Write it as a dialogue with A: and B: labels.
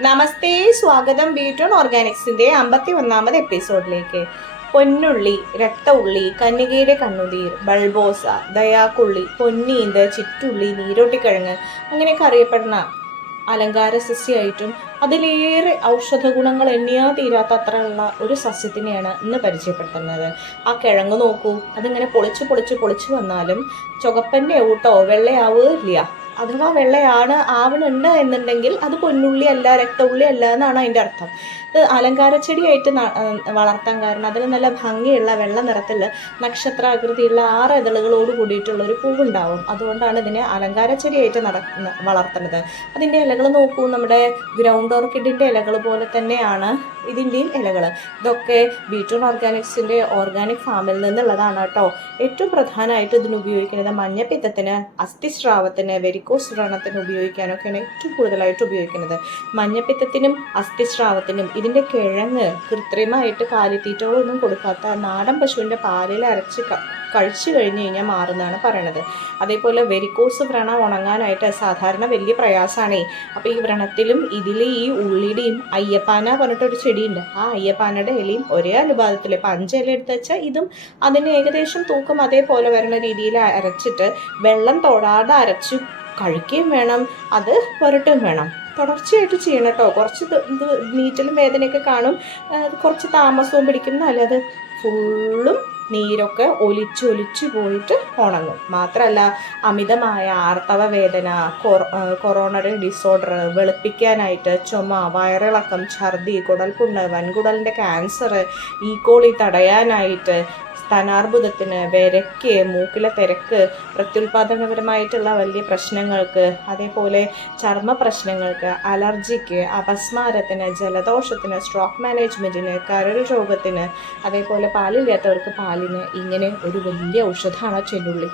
A: നമസ്തേ സ്വാഗതം ബീറ്റോൺ ഓർഗാനിക്സിന്റെ അമ്പത്തി ഒന്നാമത് എപ്പിസോഡിലേക്ക്. പൊന്നുള്ളി രക്തഉള്ളി കന്യകയുടെ കണ്ണുനീർ ബൾബോസ ദയാക്കുള്ളി പൊന്നീന്ത് ചിറ്റുള്ളി നീരോട്ടിക്കിഴങ്ങ് അങ്ങനെയൊക്കെ അറിയപ്പെടുന്ന അലങ്കാര സസ്യമായിട്ടും അതിലേറെ ഔഷധ ഗുണങ്ങൾ എണ്ണിയാ തീരാത്ത അത്രയുള്ള ഒരു സസ്യത്തിനെയാണ് ഇന്ന് പരിചയപ്പെടുത്തുന്നത്. ആ കിഴങ്ങ് നോക്കൂ. അതിങ്ങനെ പൊളിച്ച് പൊളിച്ച് പൊളിച്ച് വന്നാലും ചുവപ്പന്റെ ഊട്ടോ വെള്ളയാവുകയില്ല അഥവാ വെള്ളയാണ് ആവണുണ്ട് എന്നുണ്ടെങ്കിൽ അത് പൊന്നുള്ളി അല്ല രക്തമുള്ളി അല്ല എന്നാണ് അതിന്റെ അർത്ഥം. ഇത് അലങ്കാര ചെടിയായിട്ട് വളർത്താൻ കാരണം അതിന് നല്ല ഭംഗിയുള്ള വെള്ള നിറത്തിൽ നക്ഷത്രാകൃതിയുള്ള ആറ് ഇതളുകളോട് കൂടിയിട്ടുള്ള ഒരു പൂവുണ്ടാവും. അതുകൊണ്ടാണ് ഇതിനെ അലങ്കാര ചെടിയായിട്ട് നട വളർത്തുന്നത്. അതിന്റെ ഇലകൾ നോക്കൂ. നമ്മുടെ ഗ്രൗണ്ട് ഓർക്കിഡിന്റെ ഇലകൾ പോലെ തന്നെയാണ് ഇതിന്റെയും ഇലകൾ ഇതൊക്കെ ബീറ്റൂൺ ഓർഗാനിക്സിന്റെ ഓർഗാനിക് ഫാമിൽ നിന്നുള്ളതാണ് കേട്ടോ. ഏറ്റവും പ്രധാനമായിട്ട് ഇതിന് ഉപയോഗിക്കുന്നത് മഞ്ഞപ്പിത്തത്തിന് അസ്ഥിസ്രാവത്തിന് വെരിക്കോസ് വ്രണത്തിന് ഉപയോഗിക്കാനൊക്കെയാണ് ഏറ്റവും കൂടുതലായിട്ട് ഉപയോഗിക്കുന്നത്. മഞ്ഞപ്പിത്തത്തിനും അസ്ഥിസ്രാവത്തിനും ഇതിന്റെ കിഴങ്ങ് കൃത്രിമമായിട്ട് കാലിത്തീറ്റകളൊന്നും കൊടുക്കാത്ത നാടൻ പശുവിന്റെ പാലിൽ അരച്ച് കഴിച്ചു കഴിഞ്ഞ് കഴിഞ്ഞാൽ മാറുന്നതാണ് പറയണത്. അതേപോലെ വെരിക്കോസ് വ്രണ ഉണങ്ങാനായിട്ട് സാധാരണ വലിയ പ്രയാസമാണേ. അപ്പോൾ ഈ വ്രണത്തിലും ഇതിൽ ഈ ഉള്ളിയുടെയും അയ്യപ്പാന പറഞ്ഞിട്ടൊരു ചെടിയുണ്ട്. ആ അയ്യപ്പാനയുടെ ഇലയും ഒരേ അനുപാതത്തിൽ ഇപ്പം അഞ്ച് ഇല എടുത്ത് വെച്ചാൽ ഇതും അതിന് ഏകദേശം തൂക്കം അതേപോലെ വരുന്ന രീതിയിൽ അരച്ചിട്ട് വെള്ളം തൊടാതെ അരച്ചു കഴിക്കുകയും വേണം അത് പുരട്ടും വേണം. തുടർച്ചയായിട്ട് ചെയ്യണം കേട്ടോ. കുറച്ച് ഇത് നീറ്റലും വേദനയൊക്കെ കാണും. കുറച്ച് താമസവും പിടിക്കും. അല്ലാതെ ഫുള്ളും നീരൊക്കെ ഒലിച്ച് ഒലിച്ച് പോയിട്ട് ഉണങ്ങും. മാത്രമല്ല അമിതമായ ആർത്തവ വേദന കൊറോണറി ഡിസോർഡർ വെളുപ്പിക്കാനായിട്ട് ചുമ വയറിളക്കം ഛർദി കുടൽപുണ്ണ് വൻകുടലിന്റെ ക്യാൻസർ കോളി തടയാനായിട്ട് സ്ഥാനാർബുദത്തിന് വിരക്ക് മൂക്കിലെ തിരക്ക് പ്രത്യുൽപാദനപരമായിട്ടുള്ള വലിയ പ്രശ്നങ്ങൾക്ക് അതേപോലെ ചർമ്മ പ്രശ്നങ്ങൾക്ക് അലർജിക്ക് അപസ്മാരത്തിന് ജലദോഷത്തിന് സ്ട്രോക്ക് മാനേജ്മെന്റിന് കരൾ രോഗത്തിന് അതേപോലെ പാലില്ലാത്തവർക്ക് പാലിന് ഇങ്ങനെ ഒരു വലിയ ഔഷധമാണ് ചെല്ലുള്ളി